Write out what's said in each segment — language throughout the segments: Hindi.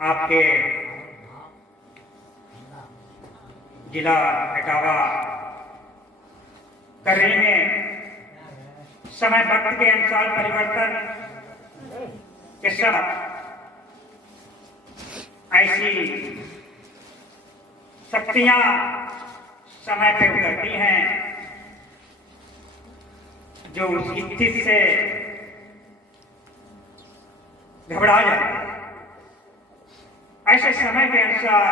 आपके जिला इटावा करने में समय वक्त के अनुसार परिवर्तन के साथ ऐसी शक्तियां समय पे उतरती हैं जो उस स्थिति से घबरा जाते हैं। ऐसे समय के अनुसार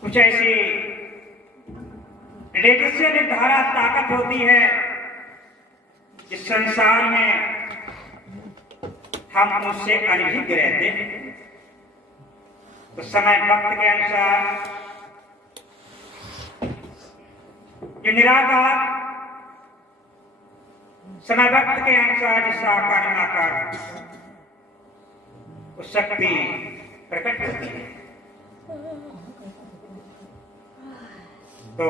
कुछ ऐसी रेडियो निर्धारा ताकत होती है जिस संसार में हम उससे अनभिज्ञ रहते हैं। तो समय वक्त के अनुसार जो निराकार समय वक्त के अनुसार जो साकार निराकार उस शक्ति प्रकट होती है। तो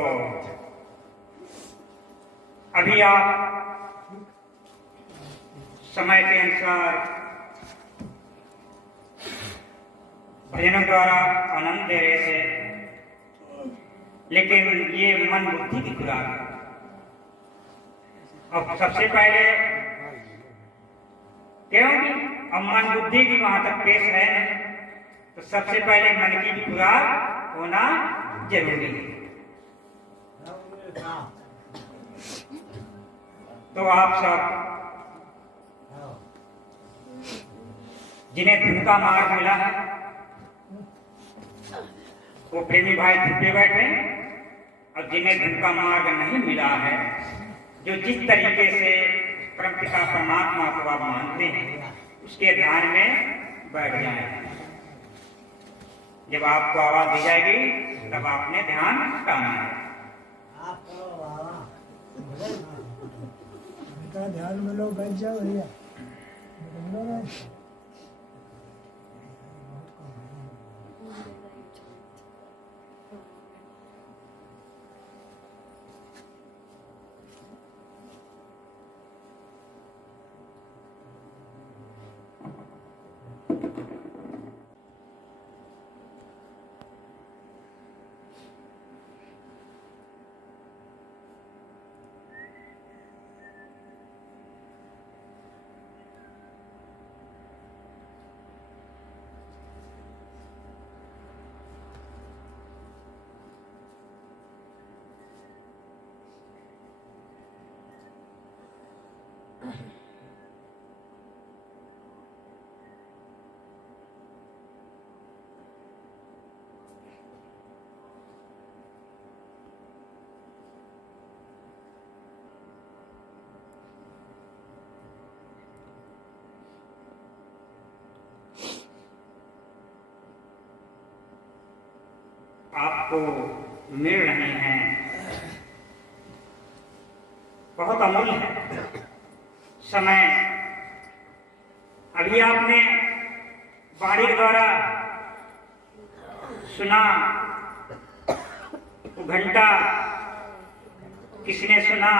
अभी आप समय के अनुसार भजनों द्वारा आनंद दे रहे थे, लेकिन ये मन बुद्धि की खुराक है। अब सबसे पहले क्योंकि अब मन बुद्धि की वहां तक पेश है, तो सबसे पहले मन की खुराक होना जरूरी है। तो आप सब जिन्हें धुन का मार्ग मिला है वो प्रेमी भाई धुन पे बैठे, और जिन्हें धुन का मार्ग नहीं मिला है, जो जिस तरीके से परमपिता परमात्मा को आप मानते हैं उसके ध्यान में बैठ जाए। जब आपको आवाज दी जाएगी तब आपने ध्यान करना है। ध्यान में लो, बैठ जाओ भैया। आपको मिल रहे हैं बहुत अमूल्य है समय। अभी आपने वाणी के द्वारा सुना, वो घंटा किसने सुना,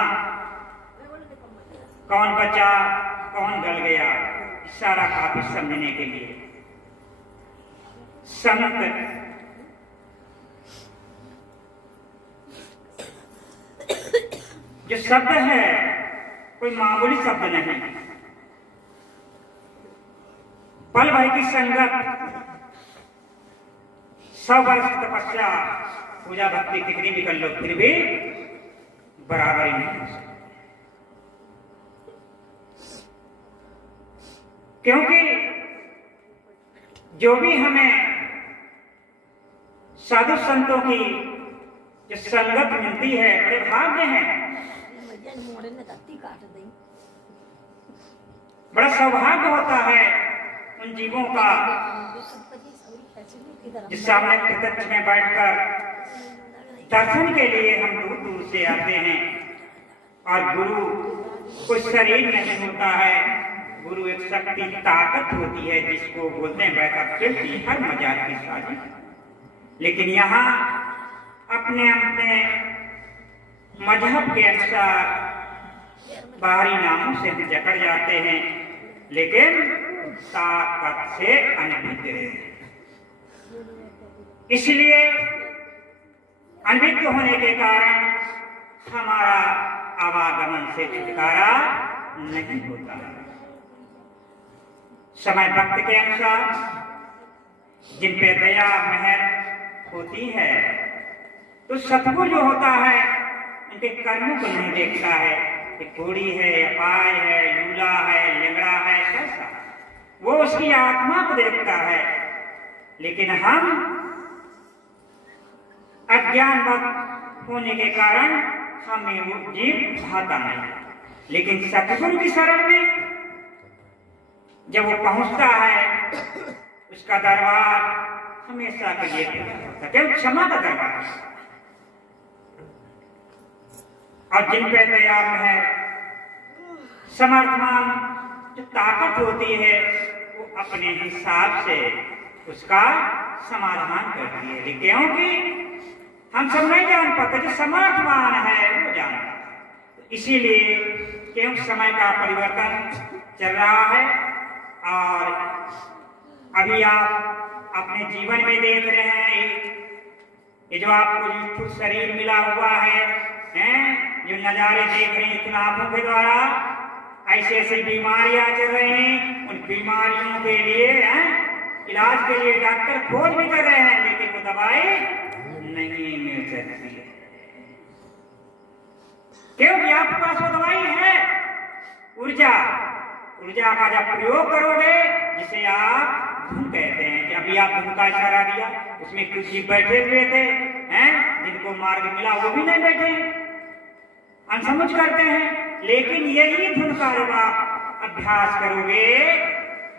कौन बचा कौन गल गया, सारा काफी समझने के लिए। संत जो शब्द है कोई मामूली शब्द नहीं। पल भर की संगत, 100 वर्ष की तपस्या, पूजा भक्ति कितनी भी कर लो फिर भी बराबर ही नहीं। क्योंकि जो भी हमें साधु संतों की जो संगत मिलती है बड़े भाग्य हैं, बड़ा सौभाग्य होता है उन जीवों का जिस सामने प्रत्यक्ष में बैठकर दर्शन के लिए हम दूर दूर से आते हैं। और गुरु कोई शरीर नहीं होता है, गुरु एक शक्ति ताकत होती है जिसको बोलते हैं वैकल्पिक हर मजाक की साजिश। लेकिन यहाँ अपने अपने मजहब के अनुसार बाहरी नामों से हम जकड़ जाते हैं, लेकिन ताकत से अनभिज्ञ है। इसलिए अनभिज्ञ होने के कारण हमारा आवागमन से छुटकारा नहीं होता। समय वक्त के अनुसार जिन पे दया मेहर होती है तो सतगुरु जो होता है उनके कर्मों को नहीं देखता है कि कोड़ी है, अपाय है, लूला है, लंगड़ा है, कैसा, वो उसकी आत्मा को देखता है। लेकिन हम अज्ञानवश होने के कारण हमें वो जीव भाता नहीं। लेकिन सतगुरु की शरण में जब वो पहुंचता है उसका दरबार हमेशा के लिए होता है, केवल क्षमा का दरबार। और जिन पे दया है समर्थमान जो ताकत होती है वो अपने हिसाब से उसका समाधान करती है। क्योंकि हम सब नहीं जान पाते, जो समर्थमान है वो जानता है। इसीलिए क्यों समय का परिवर्तन चल रहा है और अभी आप अपने जीवन में देख रहे हैं ये जो आपको जो शरीर मिला हुआ है, जो नजारे देख रहे हैं इतना आंखों के द्वारा, ऐसे ऐसी बीमारियां चल रही हैं। उन बीमारियों के लिए इलाज के लिए डॉक्टर खोज भी कर रहे हैं, लेकिन वो दवाई नहीं मिल सकती है। क्योंकि आपके पास वो दवाई है ऊर्जा का जब प्रयोग करोगे, जिसे आप धुन कहते हैं कि अभी आप धुन का इशारा दिया, उसमें कुछ ही बैठे हुए थे जिनको मार्ग मिला वो भी नहीं बैठे, अनसमझ करते हैं। लेकिन यही धुन का जब आप अभ्यास करोगे,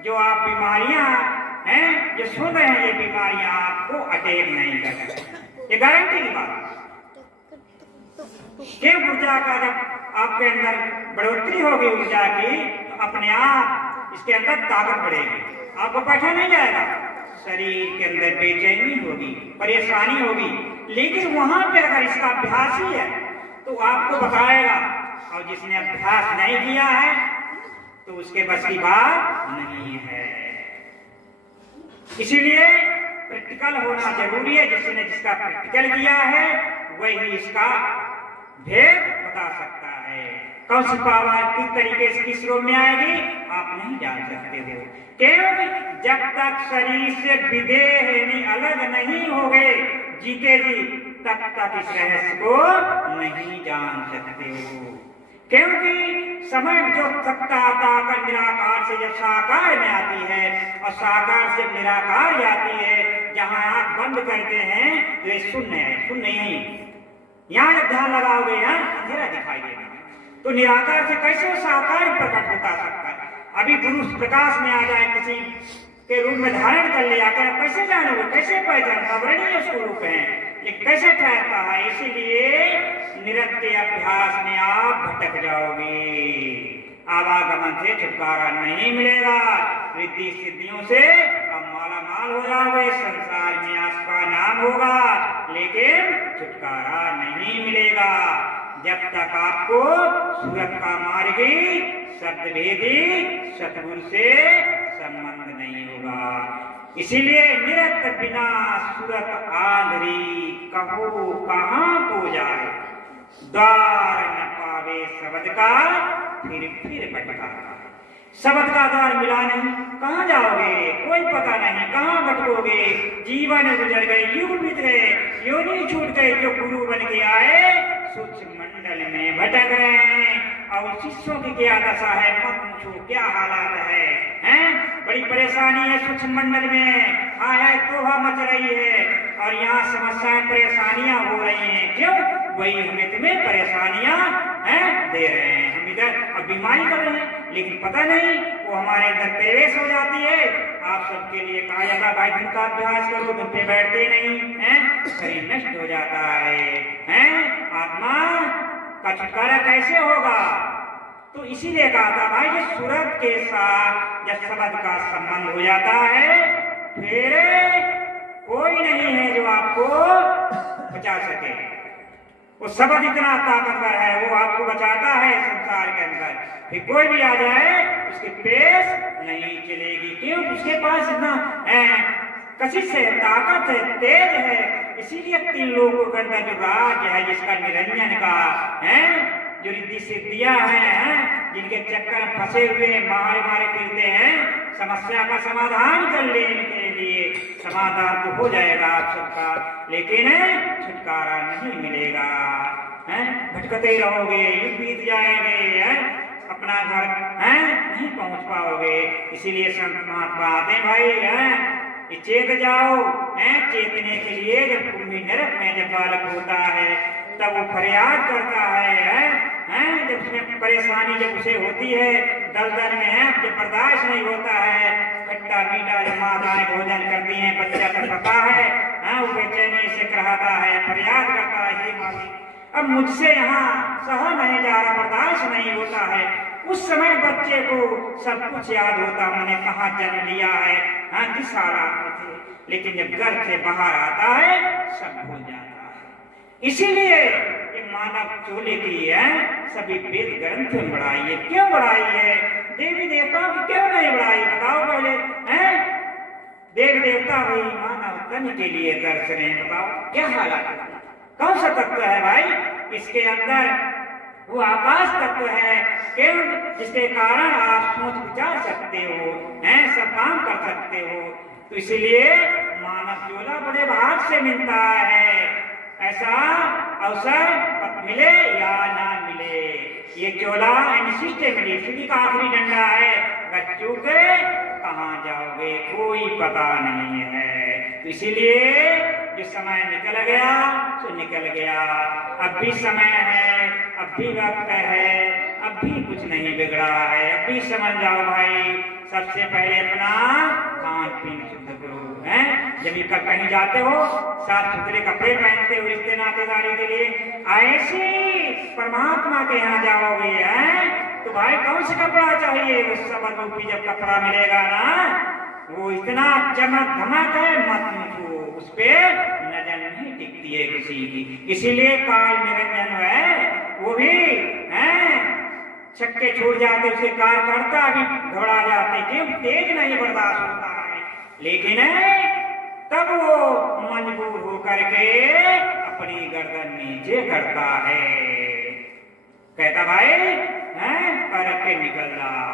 जो आप बीमारियां जो सुन रहे हैं ये बीमारियां आपको अटैक नहीं कर सकती, ये गारंटी की बात। कि ऊर्जा का जब आपके अंदर बढ़ोतरी होगी ऊर्जा की, तो अपने आप इसके अंदर ताकत बढ़ेगी, आपको बैठा नहीं जाएगा, शरीर के अंदर बेचैनी होगी, परेशानी होगी। लेकिन वहां पे अगर इसका अभ्यास ही है तो आपको बताएगा, और जिसने अभ्यास नहीं किया है तो उसके बस की बात नहीं है। इसीलिए प्रैक्टिकल होना जरूरी है। जिसका प्रैक्टिकल किया है वही इसका भेद बता सकता है। कौन सी पावर किस तरीके से किस रूप में आएगी आप नहीं जान सकते हो, क्योंकि जब तक शरीर से विदेह यानी अलग नहीं हो गए जीते जी, तब तक इस रहस्य को नहीं जान सकते हो। क्योंकि समय जो सत्ता आकर निराकार से जब साकार में आती है और साकार से निराकार जाती है, जहां आंख बंद करते हैं तो ये शून्य है, शून्य नहीं। यहाँ जब ध्यान लगाओगे यहाँ अंधेरा दिखाई देगा, तो निराकार से कैसे साकार प्रकट होता सकता है। अभी गुरु प्रकाश में आ जाए, किसी के रूप में धारण कर लिया, कैसे जानोगे, कैसे पहचान, अवर्णीय स्वरूप है, ये कैसे ठहरता है। इसीलिए निरंतर अभ्यास में आप भटक जाओगे, आवागमन से छुटकारा नहीं मिलेगा, रिद्धि सिद्धियों से अब माला माल हो जाओगे, संसार में आपका नाम होगा, लेकिन छुटकारा नहीं मिलेगा जब तक आपको सूरत का मार्गी सत्यभेदी सतगुरु से संबंध नहीं होगा। इसीलिए निरत बिना सूरत आंधरी, कहो कहाँ को जाए, द्वार न पावे शब्द का फिर भटका। शब्द का द्वार मिला नहीं, कहाँ जाओगे, कोई पता नहीं, कहाँ भटकोगे। जीवन गुजर गए, युग बीत गए, योनि छूट गए, जो गुरु बन के आए सूक्ष्म मंडल में भटक रहे हैं। और शिष्यों की क्या दशा है, मत पूछो क्या हालात है, बड़ी परेशानी है सूक्ष्म मंडल में, हाय तोबा मच रही है, और यहाँ समस्याएं परेशानियां हो रही हैं। क्यों? वही हमें तुम्हें परेशानियां दे रहे हैं, हम इधर अब बीमारी कर रहे हैं, लेकिन पता नहीं वो हमारे अंदर प्रवेश हो जाती है। आप सबके लिए कहा जाता भाई धुन का अभ्यास करो, धुन पे बैठते नहीं हैं, शरीर नष्ट हो जाता है, आत्मा का छुटकारा कैसे होगा। तो इसीलिए कहा था भाई जो सूरत के साथ जब शब्द का संबंध हो जाता है, फिर कोई नहीं है जो आपको बचा सके। वो शब्द इतना ताकतवर है, वो आपको बचाता है संसार के अंदर। फिर कोई भी आ जाए उसकी पेश नहीं चलेगी। क्यों? उसके पास इतना कशिश है, ताकत है, तेज है। इसीलिए 3 लोगों के अंदर जो राज है, जिसका निरंजन का है, जो रिद्धि सिद्धियां हैं, जिनके चक्कर में फंसे हुए मारे मारे फिरते हैं, समस्या का समाधान कर लेने के लिए समाधान तो हो जाएगा आप सबका, लेकिन छुटकारा नहीं मिलेगा। भटकते रहोगे, युग बीत जाएंगे, अपना घर नहीं पहुंच पाओगे। इसीलिए संत महात्मा आते भाई चेत जाओ। चेतने के लिए जब कुंभी नरक में जब बालक होता है तब वो फरियाद करता है, जब उसमें परेशानी जब उसे होती है, दलदल में है, जब बर्दाश्त नहीं होता है, खट्टा मीठा जब माताएं भोजन करती हैं, बच्चा तड़पता है, वो बेचैनी से कहता है, फरियाद करता है, हे मालिक अब मुझसे यहाँ सहा नहीं जा रहा, बर्दाश्त नहीं होता है। उस समय बच्चे को सब कुछ याद होता, मैंने कहाँ जन्म लिया है, किस हालात में थे, लेकिन जब घर से बाहर आता है सब भूल जाता है। इसीलिए ये मानव चोले की सभी वेद ग्रंथ में बढ़ाई है। क्यों बढ़ाई है? देवी देवताओं की क्यों नहीं बढ़ाई? बताओ पहले। देवी देवता वही मानव तन के लिए तरस रहे हैं। बताओ क्या हालात है? कौन सा तत्व है भाई इसके अंदर? वो आकाश तत्व है, क्यों? जिसके कारण आप सोच विचार सकते हो, सब काम कर सकते हो। तो इसलिए मानव चोला बड़े भाग से मिलता है। ऐसा अवसर मिले या ना मिले, ये चोला सिस्टम का आखिरी डंडा है। बच्चों के कहाँ जाओगे कोई पता नहीं है। तो इसीलिए जो समय निकल गया तो निकल गया, अब भी समय है, अब भी वक्त है, अब भी कुछ नहीं बिगड़ा है। अब भी समझ जाओ भाई, सबसे पहले अपना खान पीन शुद्ध करो। जब कहीं जाते हो साफ सुथरे कपड़े पहनते हो रिश्ते नातेदारी के लिए, ऐसे परमात्मा के यहाँ जाओगे तो भाई कौन सा कपड़ा चाहिए? उस सब रूपी जब कपड़ा मिलेगा ना, वो इतना चमक धमक है, मत पूछो, उस पे नजर नहीं टिकती है किसी की। इसीलिए काल निरंजन है, वो भी छक्के छूट जाते, उसे कार करता भी घबरा जाते, क्यों? तेज नहीं बर्दाश्त होता है। लेकिन तब वो मजबूर होकर के अपनी गर्दन नीचे करता है, कहता भाई कर के निकल रहा,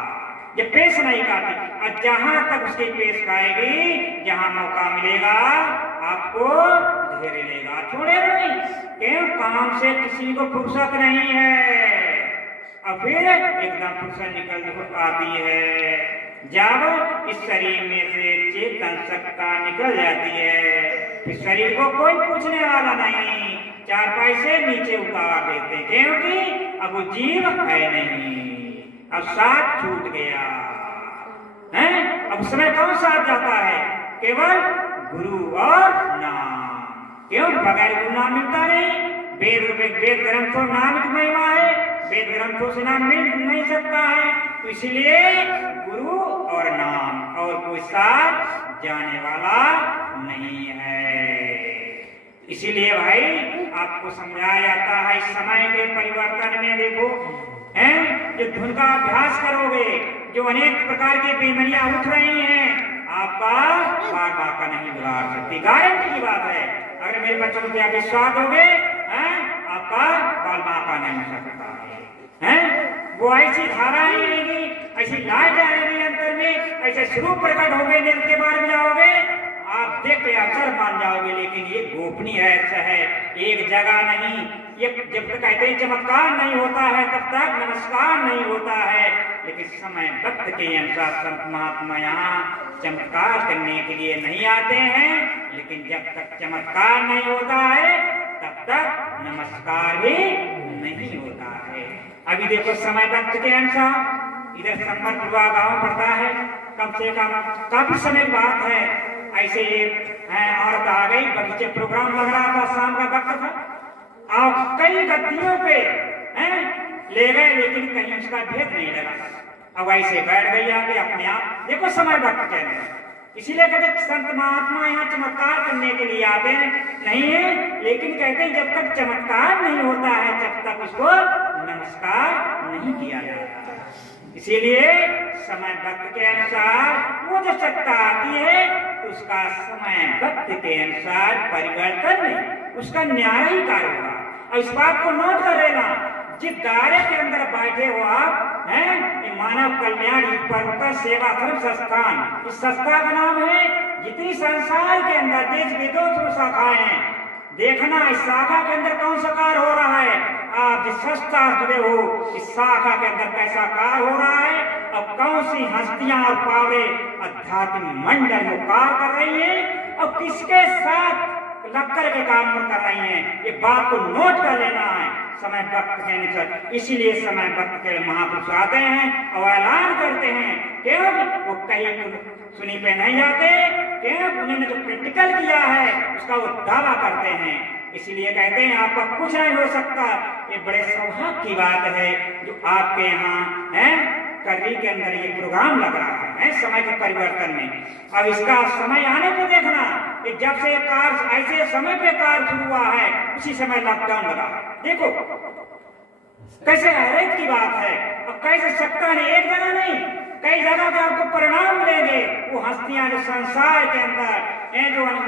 ये पेश नहीं खाती। और जहां तक उसकी पेश खाएगी, जहां मौका मिलेगा आपको घेर लेगा, छोड़े नहीं। क्यों? काम से किसी को फुर्सत नहीं है। और फिर एकदम फुर्सत निकल आती है जब इस शरीर में से चेतन सत्ता निकल जाती है, फिर शरीर को कोई पूछने वाला नहीं, 4 पैसे नीचे उतार देते, क्योंकि अब वो जीव है नहीं, अब साथ छूट गया है। अब समय कौन साथ जाता है? केवल गुरु और नाम। क्यों? बगैर गुरु नाम मिलता नहीं। वेद ग्रंथों नाम की महिमा है, वेद ग्रंथों से नाम मिल नहीं सकता है। तो इसलिए गुरु और नाम, और कोई साथ जाने वाला नहीं है। इसीलिए भाई आपको समझाया जाता है, इस समय के परिवर्तन में देखो जो धुन का अभ्यास करोगे, जो अनेक प्रकार की बीमारियां उठ रही हैं, आपका बार का नहीं बिगाड़ सकती, गारंटी की बात है। अगर मेरे बच्चों पे आप विश्वास दोगे, आपका बाल बाका नहीं हो सकता है। वो ऐसी धाराएं आएंगी, ऐसी लाइट आएगी अंतर में, ऐसे स्वरूप प्रकट हो गए, दिल के बारे में जाओगे, आप देख के अक्षर मान जाओगे। लेकिन ये गोपनीय है, एक जगह नहीं। ये जब तक कहते हैं चमत्कार नहीं होता है, तब तक नमस्कार नहीं होता है। लेकिन समय वक्त के अनुसार संत महात्मा यहाँ चमत्कार करने के लिए नहीं आते हैं, लेकिन जब तक चमत्कार नहीं होता है तब तक नमस्कार भी नहीं होता है। अभी देखो समय वक्त के अनुसार इधर संपर्क गाँव पड़ता है, कम से कम काफी समय बात है, ऐसे औरत आ गई, बगीचे प्रोग्राम लग रहा था, शाम का वक्त था, और कई गद्दियों पे ले गए, लेकिन कहीं उसका भेद नहीं लगा। अब ऐसे बैठ गई आके अपने आप, देखो समय वक्त कहने। इसीलिए कहते संत महात्मा यहाँ चमत्कार करने के लिए आते नहीं है, लेकिन कहते हैं जब तक चमत्कार नहीं होता है तब तक उसको नमस्कार नहीं किया जाता। इसीलिए समय वक्त के अनुसार वो जब सत्ता आती है तो उसका समय वक्त के अनुसार परिवर्तन नहीं, उसका न्याय ही कार्य होगा। और इस बात को नोट कर लेना, जिस दायरे के अंदर बैठे हो आप हैं, मानव कल्याण युगपरता सेवाश्रम संस्थान, इस संस्था का नाम है। जितनी संसार के अंदर देश विदेश में शाखाएं हैं, देखना इस शाखा के अंदर कौन सा कार्य हो रहा है। आप जिस संस्था जुड़े हो, इस शाखा के अंदर कैसा कार्य हो रहा है और कौन सी हस्तियां और पावरे आध्यात्मिक मंडल में कार्य कर रही हैं और किसके साथ लग कर के काम कर रही हैं, ये बात को नोट कर लेना है समय वक्त के अनुसार। इसीलिए समय वक्त के महापुरुष आते हैं और ऐलान करते हैं, क्यों वो कहीं सुनी पे नहीं जाते, क्यों उन्होंने जो प्रैक्टिकल किया है उसका वो दावा करते हैं। इसलिए कहते हैं आपका कुछ नहीं हो सकता। ये बड़े सौभाग्य की बात है जो आपके यहाँ है कर्री के अंदर ये प्रोग्राम लग रहा है समय के परिवर्तन में। अब इसका समय आने पे देखना कि जब से कार्य ऐसे समय पे कार्य शुरू हुआ है उसी समय लॉकडाउन लगा। देखो कैसे हैरत की बात है और कैसे सत्ता ने एक जगह नहीं कई जगह पे आपको परिणाम मिलेंगे। वो हस्तियां जो संसार के अंदर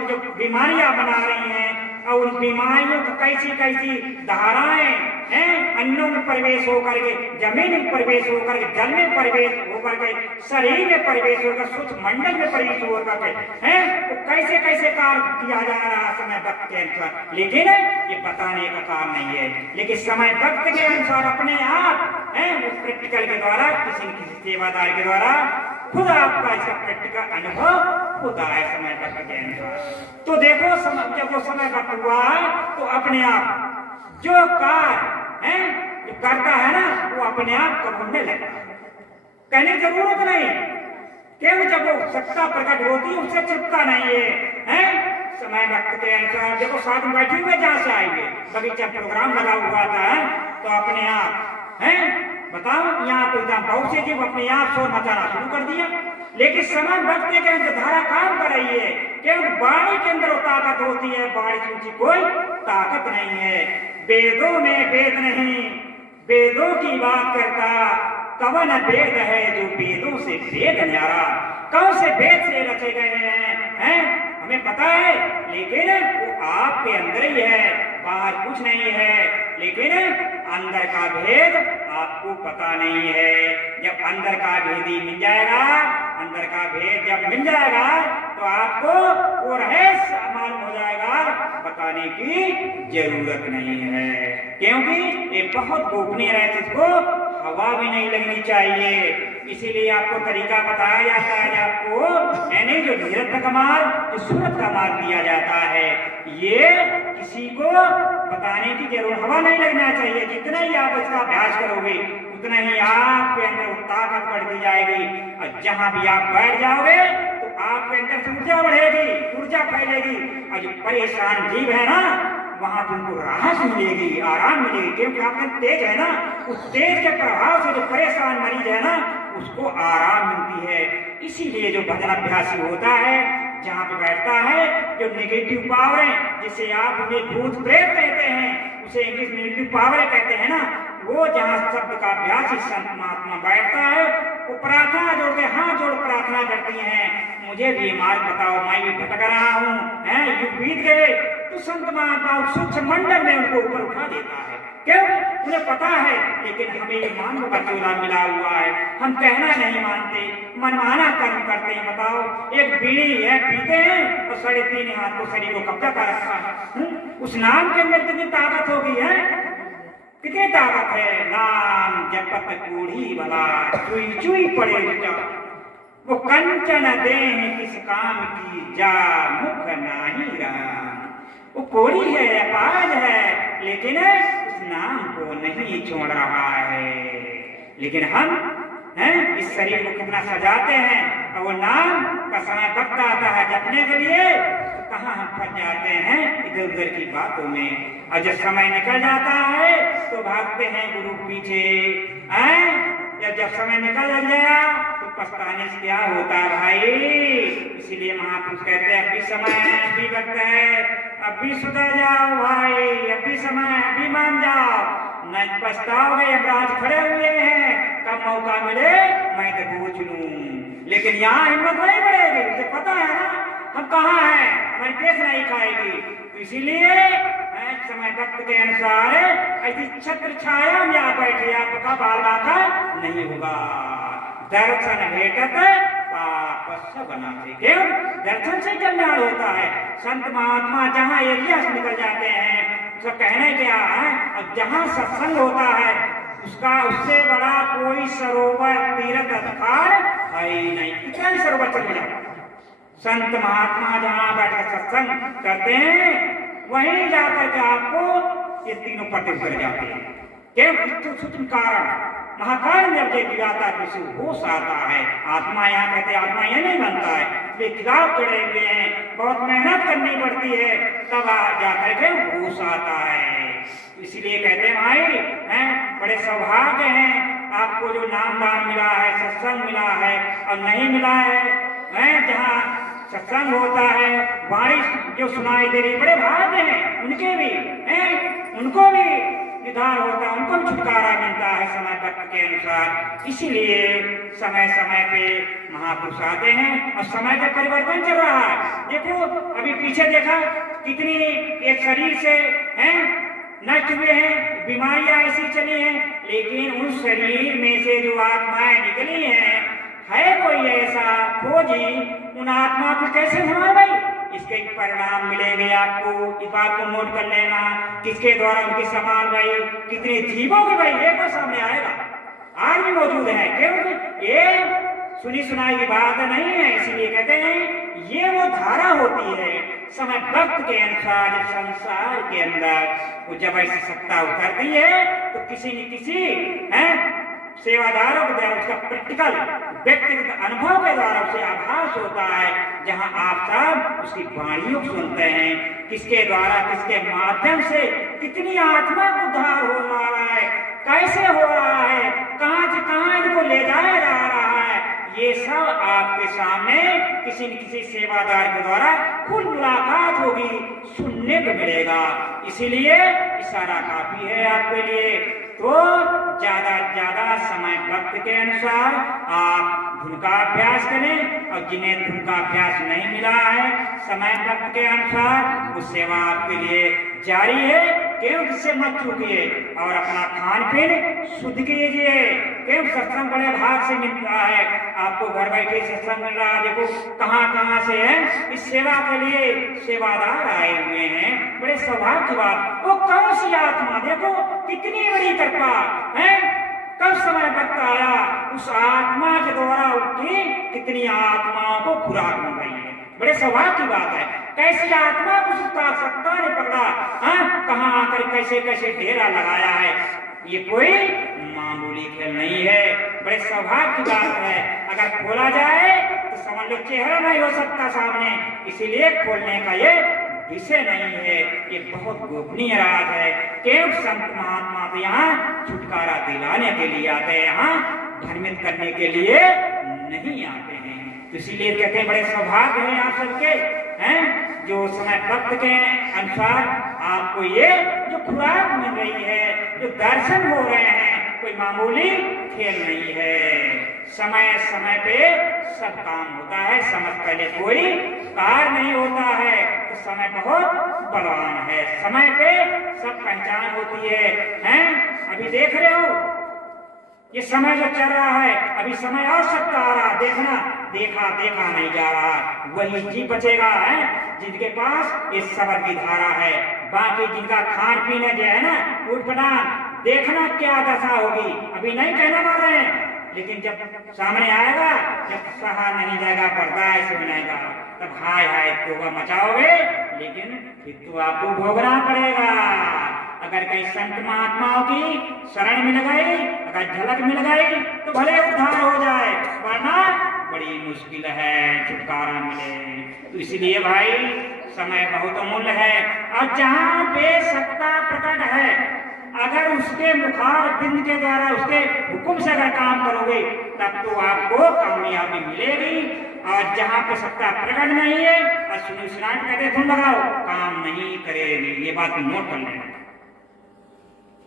जो बीमारियां बना रही हैं और उन बीमारियों को कैसी कैसी धाराएं हैं, अन्नों में प्रवेश होकर के, जमीन में प्रवेश होकर के, जल में प्रवेश होकर के, शरीर में प्रवेश होकर, सूक्ष्म मंडल में प्रवेश होकर के हैं, तो कैसे कैसे कार्य किया जा रहा है समय वक्त के अनुसार। लेकिन ये बताने का काम नहीं है, लेकिन समय वक्त के अनुसार अपने आप है उस प्रैक्टिकल के द्वारा किसी न किसी सेवादार के द्वारा खुद आपका इसका प्रैक्टिकल अनुभव होता है समय वक्त के अनुसार। तो देखो जब वो समय वक्त हुआ तो अपने आप जो कार्य है जो करता है ना वो अपने आप करने लगता है, कहने की जरूरत नहीं। क्यों जब वो सत्ता प्रकट होती है उससे चुपता नहीं है, समय वक्त के अनुसार। देखो साथ में बैठे हुए जहां से आएंगे बगीचा प्रोग्राम लगा हुआ था तो अपने आप है बताओ यहाँ कोई बहुत से जीव अपने आप शोर मचाना शुरू कर दिया। लेकिन समय वक्त के अंदर धारा काम कर रही है, क्योंकि वाणी के अंदर वो ताकत होती है, वाणी की ऊंची कोई ताकत नहीं है। वेदों में वेद नहीं, वेदों की बात करता कवन वेद है जो वेदों से वेद न्यारा। कौन से वेद से रचे गए हैं हमें पता है, लेकिन वो आपके अंदर ही है, बाहर कुछ नहीं है। लेकिन अंदर का भेद आपको पता नहीं है। जब अंदर का भेद ही मिल जाएगा, अंदर का भेद जब मिल जाएगा तो आपको वो रहस्य मालूम हो जाएगा, बताने की जरूरत नहीं है। क्योंकि ये बहुत गोपनीय रहस्य को हवा भी नहीं लगनी चाहिए। इसीलिए आपको तरीका बताया जाता है, आपको यानी जो निरंतर का मार्ग, जो सूरत का मार्ग दिया जाता है, ये किसी को बताने की जरूरत हवा नहीं लगना चाहिए। जितना ही आप इसका अभ्यास करोगे उतना ही आपके अंदर ताकत बढ़ती जाएगी और जहां भी आप बैठ जाओगे तो आपके अंदर से ऊर्जा बढ़ेगी, ऊर्जा फैलेगी और जो परेशान जीव है ना वहां तुमको राहत मिलेगी, आराम मिलेगी। क्योंकि आपका तेज है ना, उस तेज के प्रभाव से जो परेशान मरीज है ना उसको आराम मिलती है। इसीलिए जो भजन अभ्यासी होता है जहाँ पे बैठता है, जो नेगेटिव पावर है जिसे आप भूत प्रेत कहते हैं, उसे इंग्लिश में नेगेटिव पावर कहते हैं ना, वो जहाँ शब्द का अभ्यास संत महात्मा बैठता है वो प्रार्थना जोड़ के हाथ जोड़ प्रार्थना करती हैं, मुझे भी मार्ग बताओ, मैं भी भटक रहा हूँ, युग बीत गए। तो संत महात्मा सूक्ष्म मंडल में उनको ऊपर उठा देता है। क्यों? उन्हें पता है, लेकिन हमें ये मान का चोला मिला हुआ है, हम कहना नहीं मानते, मनमाना कर्म करते हैं। बताओ एक बीड़ी है पीते हैं और 3.5 हाथ को शरीर को कब्जा कर रखा है। उस नाम के अंदर कितनी ताकत होगी है, कितनी ताकत है। नाम जपत कूढ़ी वाला चुई चुई पड़े वो कंचन दे किस काम की जा मुख नाही रहा। वो कोड़ी है, अपाज है, लेकिन उस नाम को नहीं छोड़ रहा है। लेकिन हम हैं इस शरीर को कितना सजाते हैं और वो नाम का समय वक्त आता है जपने के लिए तो कहाँ हम फंस जाते हैं इधर उधर की बातों में। और जब समय निकल जाता है तो भागते हैं गुरु पीछे। जब समय निकल गया तो पछताने से क्या होता है भाई। इसीलिए महापुरुष कहते हैं अभी समय है, अभी वक्त है, अभी सुधर जाओ भाई, अभी समय है, अभी मान जाओ। न पछताओगे, यमराज खड़े हुए हैं, कब मौका मिले मैं तो पूछ लूं। लेकिन यहाँ हिम्मत नहीं बढ़ेगी, मुझे पता है ना हम कहाँ हैं, हमारी पेट नहीं खाएगी। तो इसीलिए समय वक्त के अनुसार ऐसी छत्र छाया में आ बैठे, आपका बाल बाका नहीं होगा। दर्शन भेटत पापस बनाते, क्यों? दर्शन से कल्याण होता है। संत महात्मा जहाँ एरिया से निकल जाते हैं, उसका कहना क्या है, अब जहाँ सत्संग होता है उसका उससे बड़ा कोई सरोवर तीर्थ स्थान है ही नहीं। कितना ही सरोवर चल जाए, संत महात्मा जहाँ बैठकर सत्संग करते हैं वहीं जाकर के आपको ये तीनों पट्टे उतर जाते हैं। क्यों? सूक्ष्म कारण महाकाल जब ये गिराता किसी होश आता है। आत्मा यहाँ कहते हैं आत्मा यह नहीं बनता है, वे खिलाफ चढ़े हुए हैं, बहुत मेहनत करनी पड़ती है, तब जाकर के होश आता है। इसीलिए कहते हैं भाई हैं बड़े सौभाग्य हैं आपको जो नाम दान मिला है, सत्संग मिला है। और नहीं मिला है जहाँ सत्संग होता है, बारिश जो सुनाई दे रही, बड़े भाग्य हैं उनके भी हैं, उनको भी निधार होता है, उनको भी छुटकारा मिलता है समय वक्त के अनुसार। इसीलिए समय समय पे महापुरुष आते हैं और समय का परिवर्तन चल रहा है। देखो अभी पीछे देखा कितनी एक शरीर से हैं नष्ट हुए हैं, बीमारियां ऐसी चली हैं, लेकिन उस शरीर में से जो आत्माएं निकली हैं, है कोई ऐसा खोजी उन आत्मा को कैसे हुआ भाई? इसके परिणाम मिलेंगे आपको, इस बात को नोट कर लेना। किसके द्वारा उनके समान भाई कितने जीवों के भाई एक बार सामने आएगा, आज भी मौजूद है। क्योंकि ये सुनी सुनाई की बात नहीं है, इसलिए कहते हैं ये वो धारा होती है समय वक्त के अनुसार। जब संसार के अंदर वो जब ऐसी सत्ता उतरती है तो किसी न किसी है सेवादारों के द्वारा उसका प्रैक्टिकल व्यक्तिगत अनुभव के द्वारा उसे आभास होता है, जहां आप सब उसकी वाणियों को सुनते हैं, किसके द्वारा किसके माध्यम से कितनी आत्मा को उद्धार हो रहा है, कैसे हो रहा है, कहां से कहां इनको ले जाया जा रहा है, ये सब आपके सामने किसी न किसी सेवादार के द्वारा खुद मुलाकात होगी, सुनने को मिलेगा। इसीलिए इशारा काफी है आपके लिए। तो ज्यादा ज्यादा समय वक्त के अनुसार आप धुन का अभ्यास करें, और जिन्हें धुन का अभ्यास नहीं मिला है समय वक्त के अनुसार वो सेवा आपके लिए जारी है। क्यों? किससे मत चूकिए और अपना खान पीन शुद्ध कीजिए। क्यों? सत्संग बड़े भाग से मिलता है आपको, घर बैठे सत्संग मिल रहा है। देखो कहाँ कहाँ से है इस सेवा के लिए सेवादार आए हुए हैं, बड़े सौभाग्य की बात। वो कौन सी आत्मा, देखो कितनी बड़ी कृपा है, कब समय वक्त आया उस आत्मा के द्वारा उठी कितनी आत्माओं को खुराक मिल रही है, बड़े सौभाग्य की बात है। कैसी आत्मा को सत्ता ने पकड़ा, कहाँ आकर कैसे कैसे डेरा लगाया है, ये कोई मामूली खेल नहीं है, बड़े सौभाग्य की बात है। अगर खोला जाए तो समझ लो चेहरा नहीं हो सकता सामने, इसीलिए खोलने का ये विषय नहीं है, ये बहुत गोपनीय राज है। केवल संत महात्मा तो यहाँ छुटकारा दिलाने के लिए आते हैं, यहाँ भ्रमित करने के लिए नहीं आते हैं। तो इसीलिए कहते हैं बड़े सौभाग्य हैं आप सबके हैं जो समय वक्त के अनुसार आपको ये जो खुराक मिल रही है, जो दर्शन हो रहे हैं, कोई मामूली खेल नहीं है। समय समय पे सब काम होता है, समय पहले कोई कार्य नहीं होता है, तो समय बहुत बलवान है। समय पे सब पहचान होती है, हैं? अभी देख रहे हो ये समय जो चल रहा है, अभी समय और सबका आ रहा, देखना देखा देखा नहीं जा रहा, वही जी बचेगा है जिनके पास इस सबर की धारा है। बाकी जिनका खान पीने जो है ना उठना, देखना क्या दशा होगी, अभी नहीं कहना पड़ रहे हैं, लेकिन जब सामने आएगा, जब सहा नहीं जाएगा, बर्दाश्त हो जाएगा, तब हाय हाय तोबा मचाओगे, लेकिन फिर तो आपको भोगना पड़ेगा। अगर कहीं संत महात्माओं की शरण मिल गई, अगर झलक मिल गई तो भले उद्धार हो जाए, वरना बड़ी मुश्किल है छुटकारा मिले। तो इसलिए भाई समय बहुत अमूल्य है, और जहाँ बेसत्ता प्रकट है, अगर उसके मुखार बिंद के द्वारा उसके हुक्म से अगर काम करोगे तब तो आपको कामयाबी मिलेगी। और जहाँ पे सत्ता प्रकट नहीं है और सुनाट कहते धुन लगाओ, काम नहीं करेगी। ये बात नोट कर लेना।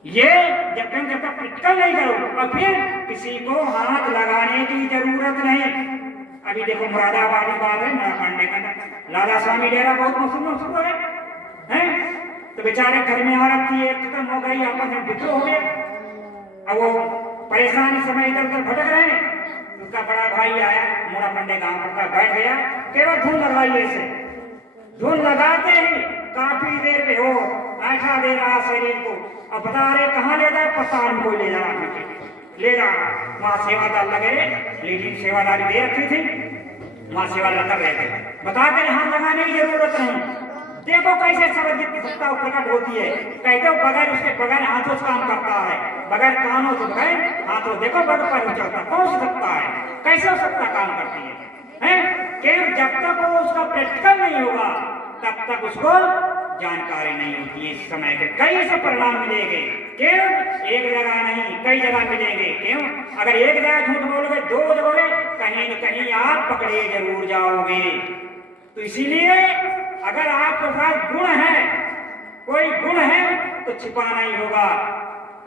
ये जब तक प्रैक्टिकल नहीं करो और फिर किसी को हाथ लगाने की जरूरत नहीं। अभी देखो मुरादाबाद की बात है, मेरा पांडे का लाला स्वामी डेरा बहुत मशहूर है, तो बेचारे घर में आ रखी है, खत्म हो गई, आपस में विद्रोह हो गया। अब वो परेशानी समय इधर उधर भटक रहे हैं, उसका बड़ा भाई आया, मोड़ा पंडे गांव पर बैठ गया, केवल धून लगवाइए इसे। धून लगाते ही काफी देर पे हो ऐसा दे रहा शरीर को, अब बता रहे कहाँ ले जाए, पतान को ले जा वहां सेवादार लगे, लेकिन सेवादारी दे रखी थी, वहां सेवादार कर रहे थे, बताते यहाँ लगाने की जरूरत नहीं। देखो कैसे समझ सत्ता प्रकट होती है, कहते हो बगैर उसके बगैर हाथों से काम करता है, बगैर कानों से बगैर हाथों, देखो बगैर पर चलता कौन सी सत्ता है, कैसे वो सत्ता काम करती है? केवल जब तक वो उसका प्रैक्टिकल नहीं होगा तब तक उसको जानकारी नहीं होती है। इस समय के कई से परिणाम मिलेंगे, क्यों एक जगह नहीं कई जगह मिलेंगे। क्यों अगर एक जगह झूठ बोलोगे, दो बोलोगे, कहीं न कहीं आप पकड़े जरूर जाओगे। तो इसीलिए अगर आपके पास गुण है, कोई गुण है तो छिपा नहीं होगा।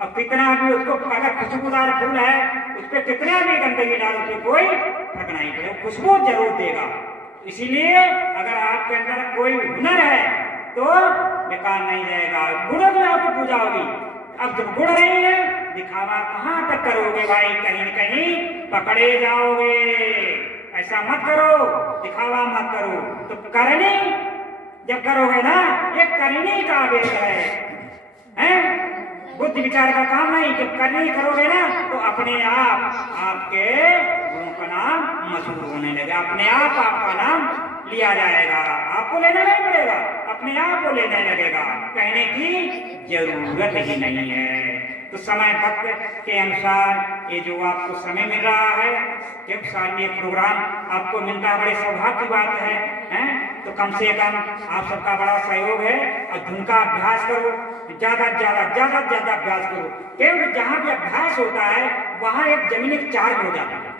अब कितना भी उसको, अगर खुशबूदार फूल है उस पर कितना भी गंदगी डालो तो कोई फर्क नहीं पड़ेगा, खुशबू जरूर देगा। इसीलिए अगर आपके अंदर कोई हुनर है तो बेकार नहीं जाएगा, गुणों की आपको पूजा होगी। अब जब गुण नहीं है, दिखावा कहां तक करोगे भाई, कहीं न कहीं पकड़े जाओगे। ऐसा मत करो, दिखावा मत करो। तो करनी जब करोगे ना, ये करनी का वेद है, बुद्धि विचार का काम नहीं। जब करनी करोगे ना तो अपने आप आपके गुणों का नाम मशहूर होने लगेगा, अपने आप आपका नाम लिया जाएगा, आपको लेना नहीं पड़ेगा, अपने आप को लेने लगेगा, कहने की जरूरत ही नहीं है। तो समय वक्त के अनुसार ये जो आपको समय मिल रहा है, जब साल में प्रोग्राम आपको मिलता है, बड़े सौभाग्य की बात है? तो कम से कम आप सबका बड़ा सहयोग है और धुन का अभ्यास करो, ज्यादा अभ्यास करो, क्योंकि जहाँ भी अभ्यास होता है वहाँ एक जमीनी चार्ज हो जाता है,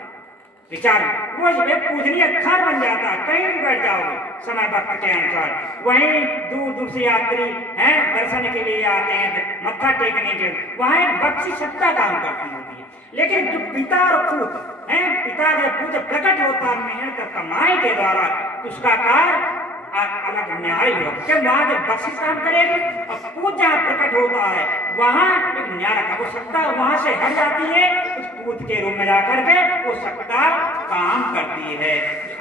विचार वो एक पूजनीय अखाड़ बन जाता है। कहीं भी बैठ जाओगे समय वक्त के अनुसार, वहीं दूर दूर से यात्री हैं दर्शन के लिए आते हैं, मत्था टेकने के, वहाँ एक बख्शी सत्ता काम करती होती है। लेकिन जो पिता और पूत है, पिता जब पूत प्रकट होता है मेहनत कमाई के द्वारा, उसका कार्य अलग न्याय होगा। जब वहां जब बख्शिश काम करेगी और पूत जहाँ प्रकट होता है वहां एक न्याय का वो सत्ता वहां से हट जाती है, उस पूत के रूप में जाकर के वो सत्ता काम करती है।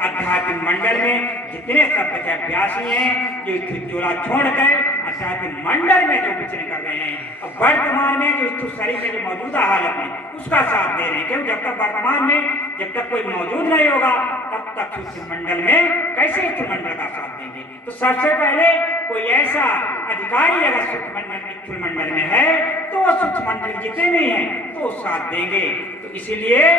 आध्यात्मिक मंडल में जितने सब अभ्यासी हैं जो चोला छोड़ कर आध्यात्मिक मंडल में जो विचरण कर रहे हैं और वर्तमान में जो इस शरीर के जो मौजूदा हालत में उसका साथ दे रहे हैं, क्योंकि जब तक वर्तमान में जब तक कोई मौजूद नहीं होगा तब तक इस मंडल में कैसे इस मंडल का साथ देंगे। तो सबसे पहले कोई ऐसा अधिकारी अगर सूक्ष्म मंडल में है तो सूक्ष्म मंडल जितने भी हैं तो साथ देंगे। तो इसीलिए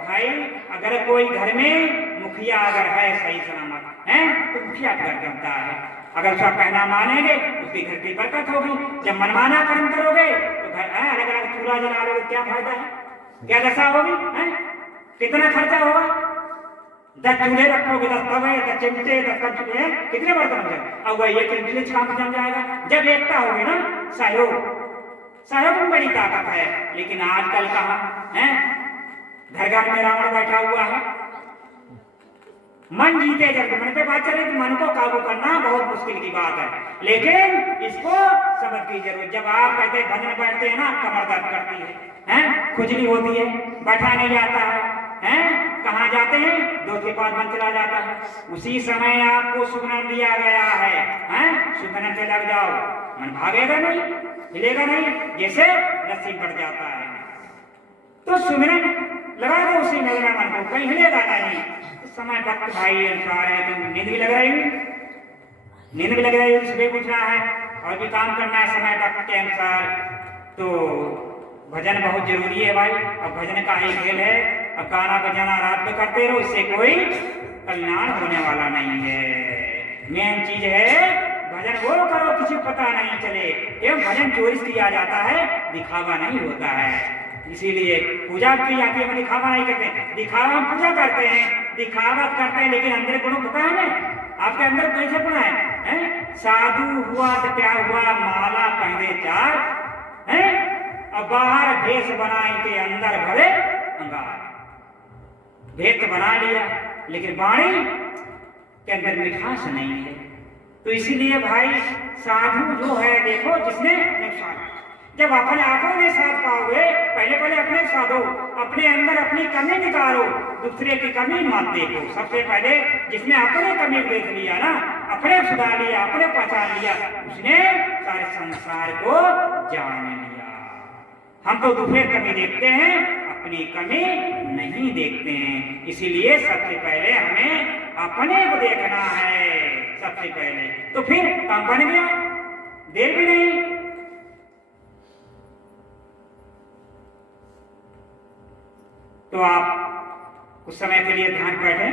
भाई अगर कोई घर में मुखिया अगर है सही सलामत है तो मुखिया घर करता है, अगर उसका कहना मानेंगे उसकी घर की बरकत होगी। जब मनमाना कर्म करोगे तो घर अलग अलग चूल्हा जला लोगे, क्या फायदा है, क्या दशा होगी, कितना खर्चा होगा। 10 चूल्हे रखोगे, 10 तवे, 10 चिमटे, 10 कचूल्हे, कितने बर्तन हो जाए। अब वही एक चिमटे काम जम जाएगा। जब एकता होगी ना, सहयोग में बड़ी ताकत है। लेकिन आजकल कहाँ है, घर घर में रावण बैठा हुआ है, मन जीते जब मन पे बात चले तो मन को काबू करना बहुत मुश्किल की बात है, लेकिन इसको समझ की जरूरत। जब आप कहते भजन बैठते हैं ना, कमर दर्द करती है, खुजली होती है, बैठा नहीं जाता है, कहाँ जाते हैं, 2 के पास मन चला जाता है, उसी समय आपको सुगंध दिया गया है, सुगंध पे लग जाओ, मन भागेगा नहीं, हिलेगा नहीं, जैसे रस्सी बढ़ जाता है। तो सुमिरन लगा दो उसी नजर मन को, कहीं हिलेगा नहीं। समय वक्त भाई अनुसार है, तो नींद भी लग रही है, सुबह उठना है और भी काम करना है समय वक्त के अनुसार। तो भजन बहुत जरूरी है भाई, और भजन का ही खेल है। अब गाना बजाना रात में करते रहो, इससे कोई कल्याण होने वाला नहीं है। मेन चीज है भजन वो करो किसी को पता नहीं चले, एवं भजन चोरी किया जाता है, दिखावा नहीं होता है। इसीलिए पूजा की जाती है, हम दिखावा नहीं करते, दिखावा हम पूजा करते हैं, दिखावा करते हैं, लेकिन अंदर गुण पता है ना, आपके अंदर कैसे गुण है? साधु हुआ तो क्या हुआ, माला पहने 4, और बाहर भेष बनाए के अंदर भरे अंगार। भेद बना लिया लेकिन वाणी के अंदर मिठास नहीं है। तो इसीलिए भाई साधु जो है देखो जिसने जब अपने आंखों में साध पाओगे, पहले पहले अपने साधो, अपने अंदर अपनी कमी निकालो, दूसरे की कमी मत देखो। सबसे पहले जिसने अपने कमी देख लिया ना, अपने सुधार लिया, अपने पहचान लिया, उसने सारे संसार को जान लिया। हम तो दूसरे कमी देखते हैं, अपनी कमी नहीं देखते हैं। इसीलिए सबसे पहले हमें अपने को देखना है सबसे पहले, तो फिर काम बन गया, देर भी नहीं। तो आप कुछ समय के लिए ध्यान बैठे।